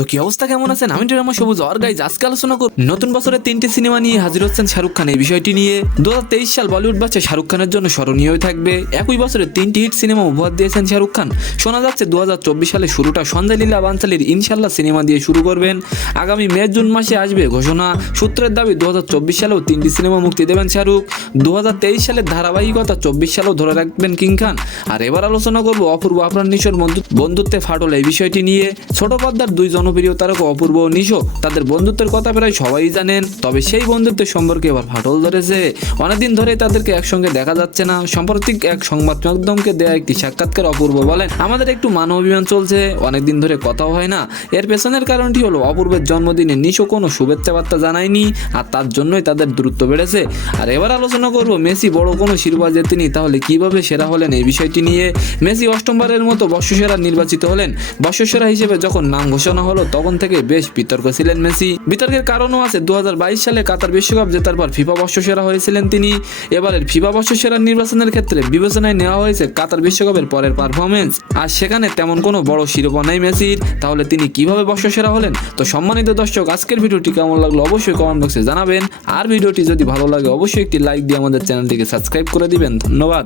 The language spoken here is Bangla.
তো কি অবস্থা, কেমন আছেন? আমি ড্রামা সবুজ আর গাইজ আজকে আলোচনা করব নতুন বছরের 3টি সিনেমা নিয়ে হাজির হচ্ছেন শাহরুখ খান। এই বিষয়টি নিয়ে 2023 সাল বলিউড বাচ্চা শাহরুখ খানের জন্য স্মরণীয় থাকবে। একই বছরে 3টি হিট সিনেমা উপহার দিয়েছেন শাহরুখ খান। শোনা যাচ্ছে 2024 সালে শুরুটা সঞ্জয় লীলা বানসালির ইনশাল্লাহ সিনেমা দিয়ে শুরু করবেন। আগামী মে জুন মাসে আসবে ঘোষণা। সূত্রের দাবি 2024 সালেও 3টি সিনেমা মুক্তি দেবেন শাহরুখ। 2023 সালের ধারাবাহিকতা 24 সালেও ধরে রাখবেন কিং খান। আর এবার আলোচনা করব অপূর্ব আফরান নিশোর বন্ধুত্বে ফাটল এই বিষয়টি নিয়ে। ছোট পর্দার দুই জনপ্রিয় তারকা অপূর্ব ও নিশো, তাদের বন্ধুত্বের কথা প্রায় সবাই জানেন। তবে সেই বন্ধুত্বের সম্পর্কে এবার ফাটল ধরেছে। অনেকদিন ধরে তাদেরকে একসঙ্গে দেখা যাচ্ছে না। সাম্প্রতিক এক সংবাদ মাধ্যমকে দেয়া একটি সাক্ষাৎকার অপূর্ব বলেন, আমাদের একটু মান অভিমান চলছে, অনেকদিন ধরে কথাও হয় না। এর পেছনের কারণটি হলো অপূর্বের জন্মদিনে নিশো কোনো শুভেচ্ছা বার্তা জানায়নি, আর তার জন্যই তাদের দূরত্ব বেড়েছে। আর এবার আলোচনা করব মেসি বড় কোনো শিরোপা জেতেনি, তাহলে কিভাবে সেরা হলেন এই বিষয়টি নিয়ে। মেসি অষ্টমবারের মতো বর্ষসেরা নির্বাচিত হলেন। বর্ষসেরা হিসেবে যখন নাম ঘোষণা হলো তখন থেকে বেশ বিতর্ক ছিলেন মেসি। বিতর্কের কারণও আছে, 2022 সালে কাতার বিশ্বকাপ জেতার পর ফিফা বর্ষসেরা হয়েছিলেন তিনি। এবারের ফিফা বর্ষসেরা নির্বাচনের ক্ষেত্রে বিবেচনায় নেওয়া হয়েছে কাতার বিশ্বকাপের পরের পারফরমেন্স, আর সেখানে তেমন কোনো বড় শিরোপা নেই মেসির। তাহলে তিনি কিভাবে বর্ষসেরা হলেন? তো সম্মানিত দর্শক, আজকের ভিডিওটি কেমন লাগলো অবশ্যই কমেন্ট বক্সে জানাবেন। আর ভিডিওটি যদি ভালো লাগে অবশ্যই একটি লাইক দিয়ে আমাদের চ্যানেলটিকে সাবস্ক্রাইব করে দিবেন। ধন্যবাদ।